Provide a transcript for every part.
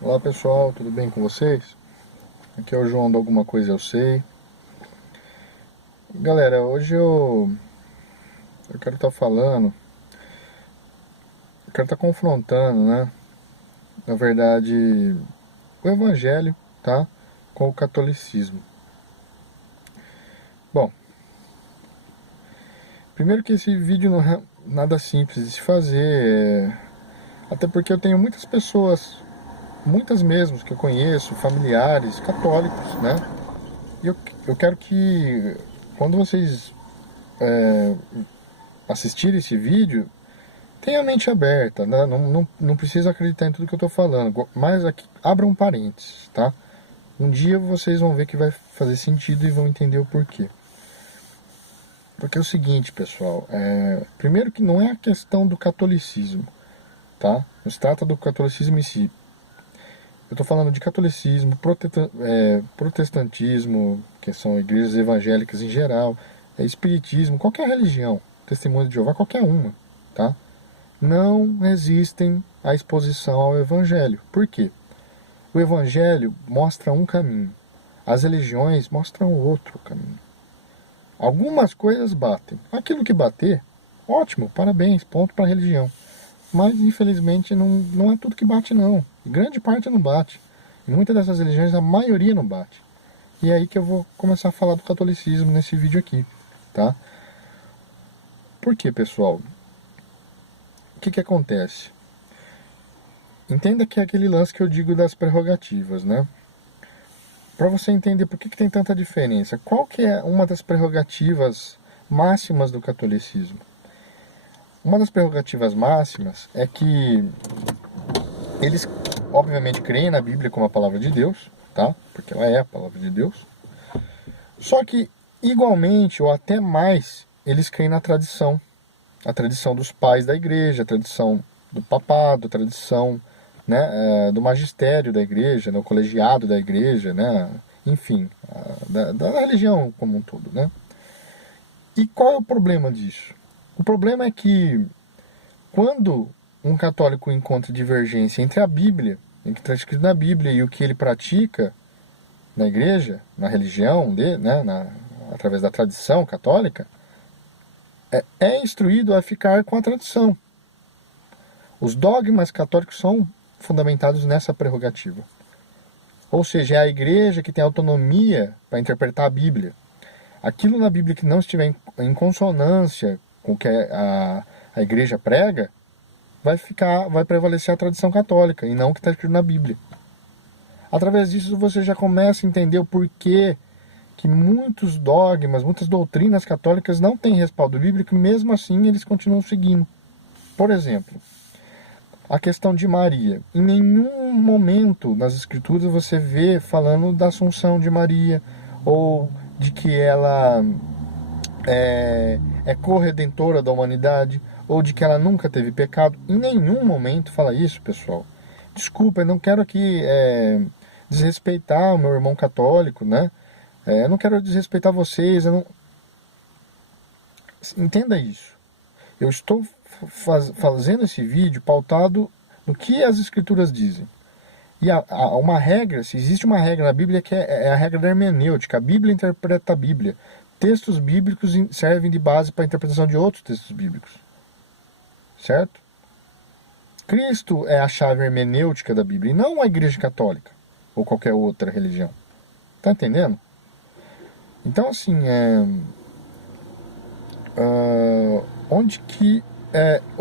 Olá pessoal, tudo bem com vocês? Aqui é o João do Alguma Coisa Eu Sei. Galera, hoje eu quero estar falando, eu quero estar confrontando, né? Na verdade, o Evangelho, tá? Com o catolicismo. Bom, primeiro que esse vídeo não é nada simples de se fazer, até porque eu tenho muitas pessoas, muitas mesmo, que eu conheço, familiares, católicos, né? E eu quero que, quando vocês assistirem esse vídeo, tenha a mente aberta, né? Não precisa acreditar em tudo que eu estou falando, mas aqui, abra um parênteses, tá? Um dia vocês vão ver que vai fazer sentido e vão entender o porquê. Porque é o seguinte, pessoal, primeiro que não é a questão do catolicismo, tá? Não se trata do catolicismo em si. Eu estou falando de catolicismo, protestantismo, que são igrejas evangélicas em geral, espiritismo, qualquer religião, testemunho de Jeová, qualquer uma, tá? Não resistem à exposição ao Evangelho. Por quê? O Evangelho mostra um caminho, as religiões mostram outro caminho. Algumas coisas batem. Aquilo que bater, ótimo, parabéns, ponto para a religião. Mas infelizmente não é tudo que bate não. E grande parte não bate. Em muitas dessas religiões a maioria não bate. E é aí que eu vou começar a falar do catolicismo nesse vídeo aqui, tá? Por quê, pessoal? O que acontece? Entenda que é aquele lance que eu digo das prerrogativas, né? Para você entender por que tem tanta diferença, qual que é uma das prerrogativas máximas do catolicismo? Uma das prerrogativas máximas é que eles, obviamente, creem na Bíblia como a palavra de Deus, tá? Porque ela é a palavra de Deus. Só que, igualmente, ou até mais, eles creem na tradição. A tradição dos pais da igreja, a tradição do papado, a tradição, né, do magistério da igreja, né, o colegiado da igreja, né, enfim, da religião como um todo, né? E qual é o problema disso? O problema é que quando um católico encontra divergência entre a Bíblia, o que está escrito na Bíblia e o que ele pratica na igreja, na religião, né, através da tradição católica, é instruído a ficar com a tradição. Os dogmas católicos são fundamentados nessa prerrogativa. Ou seja, é a igreja que tem autonomia para interpretar a Bíblia. Aquilo na Bíblia que não estiver em consonância com o que a igreja prega, vai prevalecer a tradição católica e não o que está escrito na Bíblia. Através disso você já começa a entender o porquê que muitos dogmas, muitas doutrinas católicas não têm respaldo bíblico e mesmo assim eles continuam seguindo. Por exemplo, a questão de Maria. Em nenhum momento nas escrituras você vê falando da assunção de Maria ou de que ela é corredentora da humanidade ou de que ela nunca teve pecado. Em nenhum momento fala isso, pessoal. Desculpa, eu não quero aqui desrespeitar o meu irmão católico, né? Eu não quero desrespeitar vocês, eu não... Entenda isso. Eu estou fazendo esse vídeo pautado no que as escrituras dizem. E uma regra, se existe uma regra na Bíblia que é a regra da hermenêutica. A Bíblia interpreta a Bíblia. Textos bíblicos servem de base para a interpretação de outros textos bíblicos. Certo? Cristo é a chave hermenêutica da Bíblia e não a Igreja Católica ou qualquer outra religião. Tá entendendo? Então, assim, onde que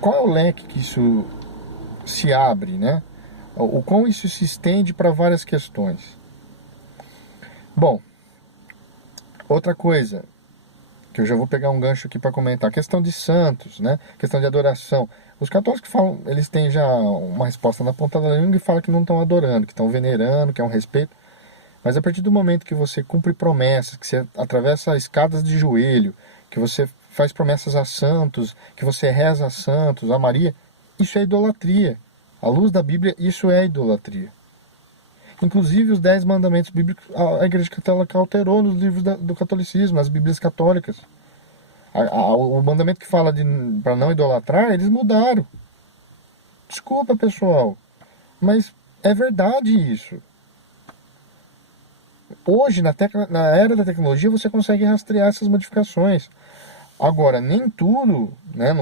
qual é o leque que isso se abre, né? O quão isso se estende para várias questões. Bom, outra coisa que eu já vou pegar um gancho aqui para comentar, a questão de santos, né? A questão de adoração. Os católicos falam, eles têm já uma resposta na ponta da língua e falam que não estão adorando, que estão venerando, que é um respeito. Mas a partir do momento que você cumpre promessas, que você atravessa escadas de joelho, que você faz promessas a santos, que você reza a santos, a Maria, isso é idolatria. À luz da Bíblia, isso é idolatria. Inclusive os 10 mandamentos bíblicos, a Igreja Católica alterou nos livros do catolicismo, nas Bíblias católicas. O mandamento que fala para não idolatrar, eles mudaram. Desculpa, pessoal, mas É verdade isso. Hoje, na era da tecnologia, você consegue rastrear essas modificações. Agora, nem tudo, né?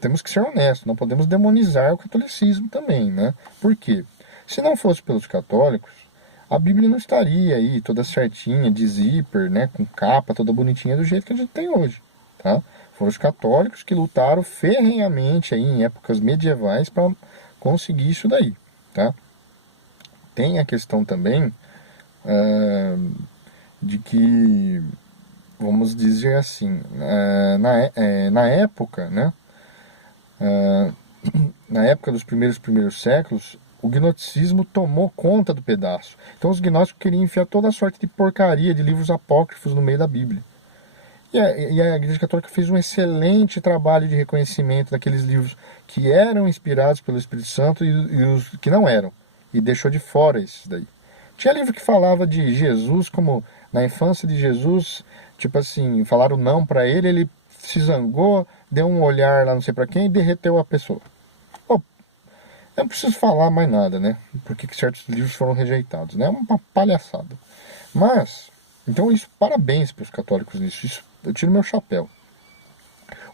Temos que ser honestos, não podemos demonizar o catolicismo também, né? Por quê? Se não fosse pelos católicos, a Bíblia não estaria aí toda certinha, de zíper, né? Com capa toda bonitinha do jeito que a gente tem hoje, tá? Foram os católicos que lutaram ferrenhamente aí em épocas medievais para conseguir isso daí, tá? Tem a questão também de que, vamos dizer assim, na época, né? Na época dos primeiros séculos, o gnosticismo tomou conta do pedaço. Então os gnósticos queriam enfiar toda a sorte de porcaria de livros apócrifos no meio da Bíblia. E a Igreja Católica fez um excelente trabalho de reconhecimento daqueles livros que eram inspirados pelo Espírito Santo e os que não eram. E deixou de fora esses daí. Tinha livro que falava de Jesus como na infância de Jesus, tipo assim, falaram não para ele, ele se zangou, deu um olhar lá não sei para quem e derreteu a pessoa. Pô, eu não preciso falar mais nada, né? Porque que certos livros foram rejeitados, né? É uma palhaçada. Mas, então isso, parabéns para os católicos nisso. Isso, eu tiro meu chapéu.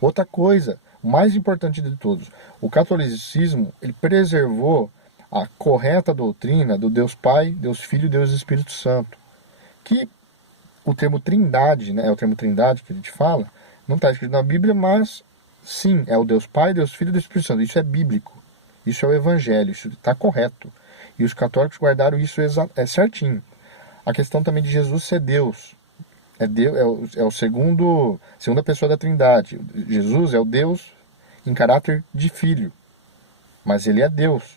Outra coisa, o mais importante de todos, o catolicismo, ele preservou a correta doutrina do Deus Pai, Deus Filho e Deus Espírito Santo. Que o termo trindade, né, é o termo trindade que a gente fala, não está escrito na Bíblia, mas sim, é o Deus Pai, Deus Filho e Deus Espírito Santo. Isso é bíblico. Isso é o Evangelho, isso está correto. E os católicos guardaram isso certinho. A questão também de Jesus ser Deus. É o segunda pessoa da Trindade. Jesus é o Deus em caráter de filho. Mas ele é Deus.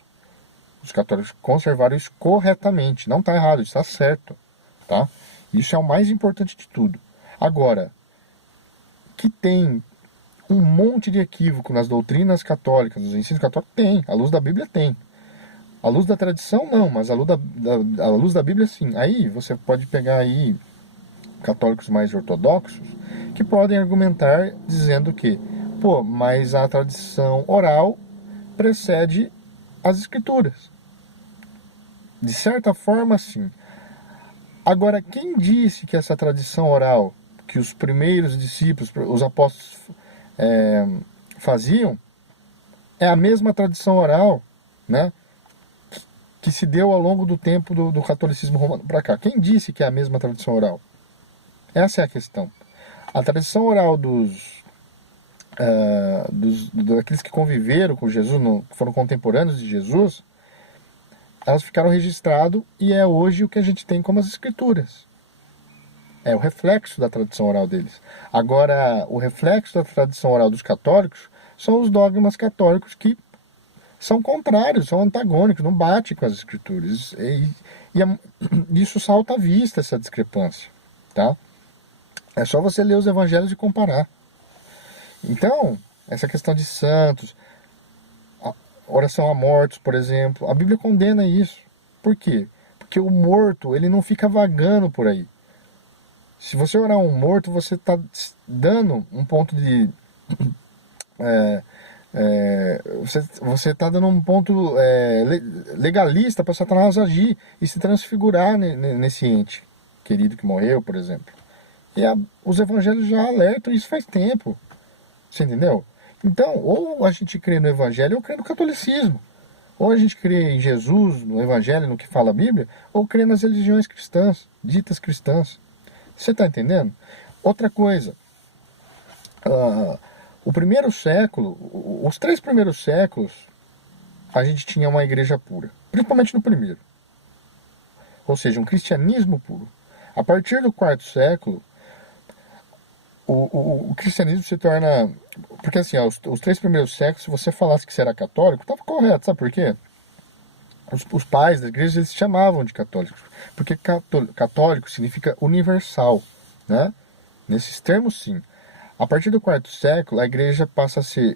Os católicos conservaram isso corretamente. Não está errado, está certo. Tá? Isso é o mais importante de tudo. Agora, que tem um monte de equívoco nas doutrinas católicas, nos ensinos católicos, tem. À luz da Bíblia tem. À luz da tradição, não, mas à luz da Bíblia, sim. Aí você pode pegar aí católicos mais ortodoxos que podem argumentar dizendo que, pô, mas a tradição oral precede as escrituras. De certa forma, sim. Agora, quem disse que essa tradição oral, que os primeiros discípulos, os apóstolos faziam, é a mesma tradição oral, né, que se deu ao longo do tempo do catolicismo romano para cá? Quem disse que é a mesma tradição oral? Essa é a questão. A tradição oral daqueles que conviveram com Jesus, que foram contemporâneos de Jesus, elas ficaram registradas e é hoje o que a gente tem como as escrituras. É o reflexo da tradição oral deles. Agora, o reflexo da tradição oral dos católicos são os dogmas católicos que são contrários, são antagônicos, não bate com as escrituras. Isso salta à vista, essa discrepância. Tá? É só você ler os evangelhos e comparar. Então, essa questão de santos, oração a mortos, por exemplo, a Bíblia condena isso. Por quê? Porque o morto, ele não fica vagando por aí. Se você orar um morto, você está dando um ponto de... você está dando um ponto legalista para Satanás agir e se transfigurar nesse ente querido que morreu, por exemplo. E os evangelhos já alertam isso faz tempo. Você entendeu? Então, ou a gente crê no evangelho ou crê no catolicismo. Ou a gente crê em Jesus, no evangelho, no que fala a Bíblia, ou crê nas religiões cristãs, ditas cristãs. Você está entendendo? Outra coisa, o primeiro século, os 3 primeiros séculos, a gente tinha uma igreja pura. Principalmente no primeiro. Ou seja, um cristianismo puro. A partir do 4º século, o cristianismo se torna... Porque assim, os 3 primeiros séculos, se você falasse que você era católico, estava correto, sabe por quê? Os pais da igreja, eles se chamavam de católicos. Porque católico significa universal, né? Nesses termos, sim. A partir do 4º século, a igreja passa a ser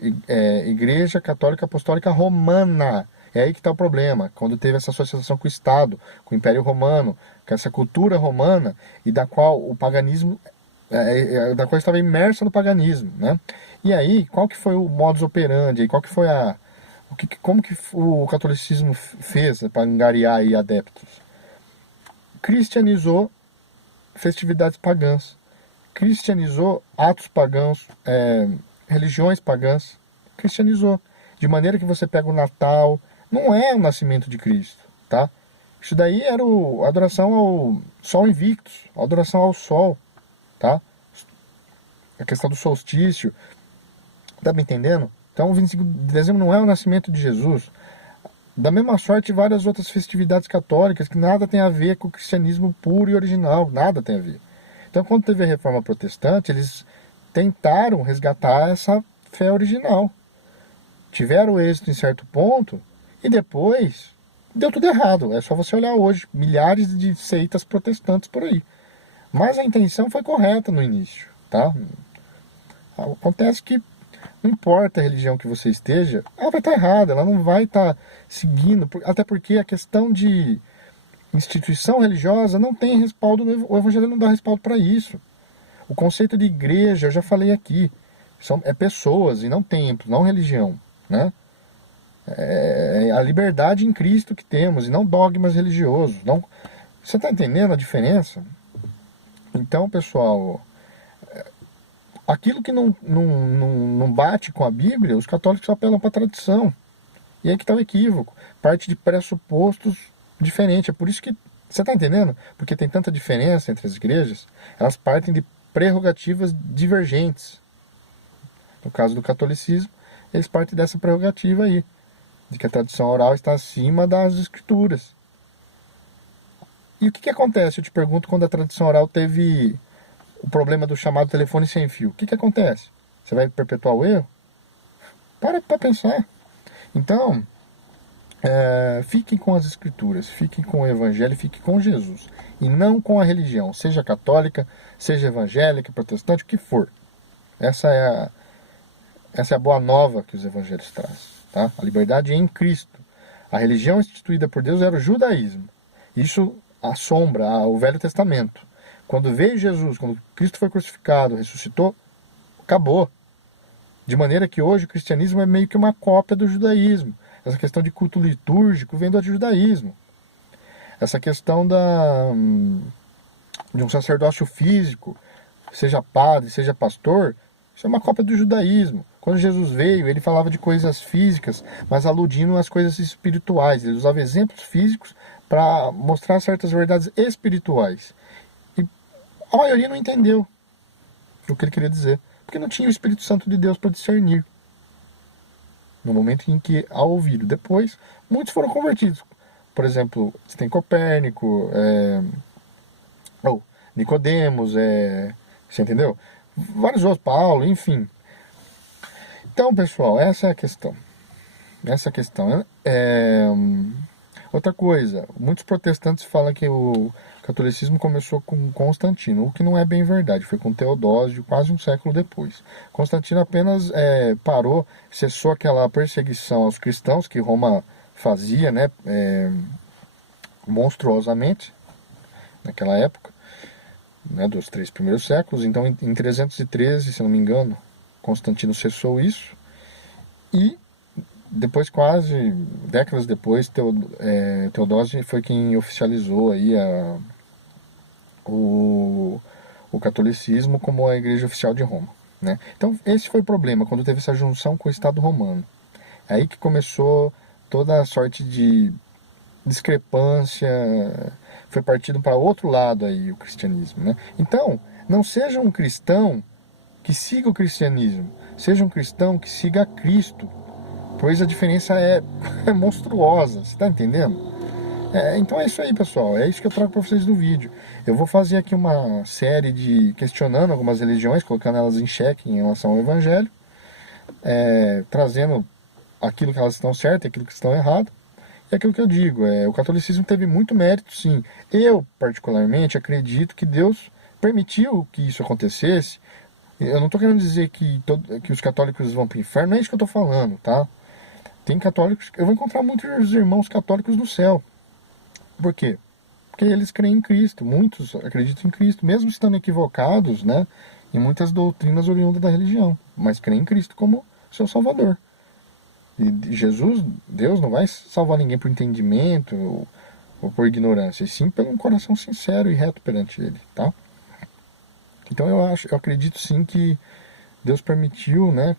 Igreja Católica Apostólica Romana. É aí que está o problema. Quando teve essa associação com o Estado, com o Império Romano, com essa cultura romana, e da qual o paganismo... da qual estava imersa no paganismo, né? E aí, qual que foi o modus operandi? Qual que foi Como que o catolicismo fez para angariar aí adeptos? Cristianizou festividades pagãs, cristianizou atos pagãos, religiões pagãs, cristianizou. De maneira que você pega o Natal, não é o nascimento de Cristo, tá? Isso daí era a adoração ao Sol Invictus, a adoração ao Sol, tá? A questão do solstício, tá me entendendo? Então o 25 de dezembro não é o nascimento de Jesus. Da mesma sorte, várias outras festividades católicas que nada tem a ver com o cristianismo puro e original, nada tem a ver. Então, quando teve a Reforma Protestante, eles tentaram resgatar essa fé original. Tiveram êxito em certo ponto e depois deu tudo errado. É só você olhar hoje, milhares de seitas protestantes por aí. Mas a intenção foi correta no início, tá? Acontece que não importa a religião que você esteja, ela vai estar errada, ela não vai estar seguindo, até porque a questão de instituição religiosa não tem respaldo, o evangelho não dá respaldo para isso. O conceito de igreja, eu já falei aqui, é pessoas e não templos, não religião, né? É a liberdade em Cristo que temos e não dogmas religiosos. Não, você está entendendo a diferença? Então, pessoal, aquilo que não bate com a Bíblia, os católicos apelam para a tradição. E aí que está o equívoco. Parte de pressupostos diferentes. É por isso que... Você está entendendo? Porque tem tanta diferença entre as igrejas. Elas partem de prerrogativas divergentes. No caso do catolicismo, eles partem dessa prerrogativa aí. De que a tradição oral está acima das escrituras. E o que acontece, eu te pergunto, quando a tradição oral teve o problema do chamado telefone sem fio? O que acontece? Você vai perpetuar o erro? Para pensar. Então, fiquem com as escrituras, fiquem com o evangelho, fiquem com Jesus. E não com a religião, seja católica, seja evangélica, protestante, o que for. Essa é a boa nova que os evangelhos trazem. Tá? A liberdade é em Cristo. A religião instituída por Deus era o judaísmo. Isso assombra o Velho Testamento. Quando veio Jesus, quando Cristo foi crucificado, ressuscitou, acabou. De maneira que hoje o cristianismo é meio que uma cópia do judaísmo. Essa questão de culto litúrgico vem do judaísmo. Essa questão de um sacerdócio físico, seja padre, seja pastor, isso é uma cópia do judaísmo. Quando Jesus veio, ele falava de coisas físicas, mas aludindo às coisas espirituais. Ele usava exemplos físicos para mostrar certas verdades espirituais. E a maioria não entendeu o que ele queria dizer, porque não tinha o Espírito Santo de Deus para discernir. No momento em que, ao ouvido, depois, muitos foram convertidos. Por exemplo, você tem Copérnico, Nicodemos, você entendeu? Vários outros, Paulo, enfim. Então, pessoal, essa é a questão. Essa é a questão. Outra coisa, muitos protestantes falam que o catolicismo começou com Constantino, o que não é bem verdade, foi com Teodósio, quase um século depois. Constantino apenas parou, cessou aquela perseguição aos cristãos que Roma fazia, né, monstruosamente, naquela época, né, dos 3 primeiros séculos. Então, em 313, se não me engano, Constantino cessou isso, e depois, quase décadas depois, Teodósio foi quem oficializou aí o catolicismo como a igreja oficial de Roma, né? Então esse foi o problema, quando teve essa junção com o Estado romano. É aí que começou toda a sorte de discrepância, foi partido para outro lado aí o cristianismo, né? Então, não seja um cristão que siga o cristianismo, seja um cristão que siga a Cristo, pois a diferença é monstruosa, você está entendendo? Então é isso aí, pessoal, é isso que eu trago para vocês no vídeo. Eu vou fazer aqui uma série de questionando algumas religiões, colocando elas em xeque em relação ao evangelho, trazendo aquilo que elas estão certas, aquilo que estão erradas, e aquilo que eu digo, o catolicismo teve muito mérito, sim. Eu, particularmente, acredito que Deus permitiu que isso acontecesse. Eu não estou querendo dizer que os católicos vão para o inferno, não é isso que eu estou falando, tá? Tem católicos, eu vou encontrar muitos irmãos católicos no céu. Por quê? Porque eles creem em Cristo, muitos acreditam em Cristo, mesmo estando equivocados, né, em muitas doutrinas oriundas da religião, mas creem em Cristo como seu Salvador. E Jesus, Deus não vai salvar ninguém por entendimento ou por ignorância, e sim pelo um coração sincero e reto perante Ele, tá? Então eu acredito sim que Deus permitiu, né,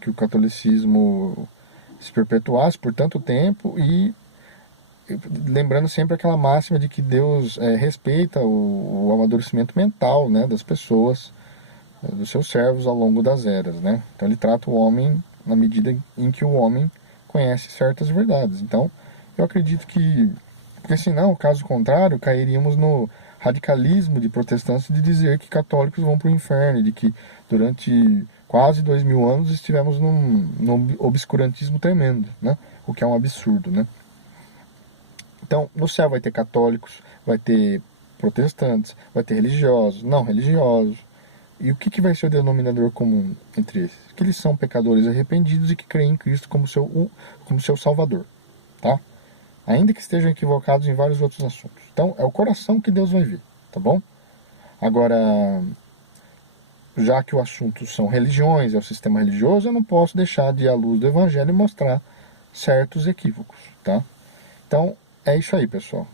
que o catolicismo se perpetuasse por tanto tempo e lembrando sempre aquela máxima de que Deus respeita o amadurecimento mental, né, das pessoas, dos seus servos ao longo das eras, né? Então ele trata o homem na medida em que o homem conhece certas verdades. Então eu acredito que, porque senão, caso contrário, cairíamos no radicalismo de protestantes de dizer que católicos vão para o inferno, de que durante quase 2000 anos estivemos num obscurantismo tremendo, né? O que é um absurdo, né? Então, no céu vai ter católicos, vai ter protestantes, vai ter religiosos, não religiosos. E o que vai ser o denominador comum entre esses? Que eles são pecadores arrependidos e que creem em Cristo como seu Salvador, tá? Ainda que estejam equivocados em vários outros assuntos. Então, é o coração que Deus vai ver, tá bom? Agora, já que o assunto são religiões, é o sistema religioso, eu não posso deixar de ir à luz do Evangelho e mostrar certos equívocos, tá? Então, é isso aí, pessoal.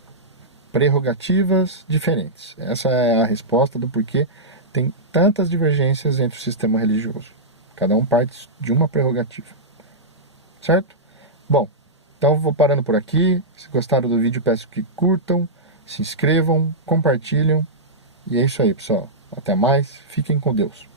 Prerrogativas diferentes. Essa é a resposta do porquê tem tantas divergências entre o sistema religioso. Cada um parte de uma prerrogativa. Certo? Bom, então vou parando por aqui. Se gostaram do vídeo, peço que curtam, se inscrevam, compartilham. E é isso aí, pessoal. Até mais. Fiquem com Deus.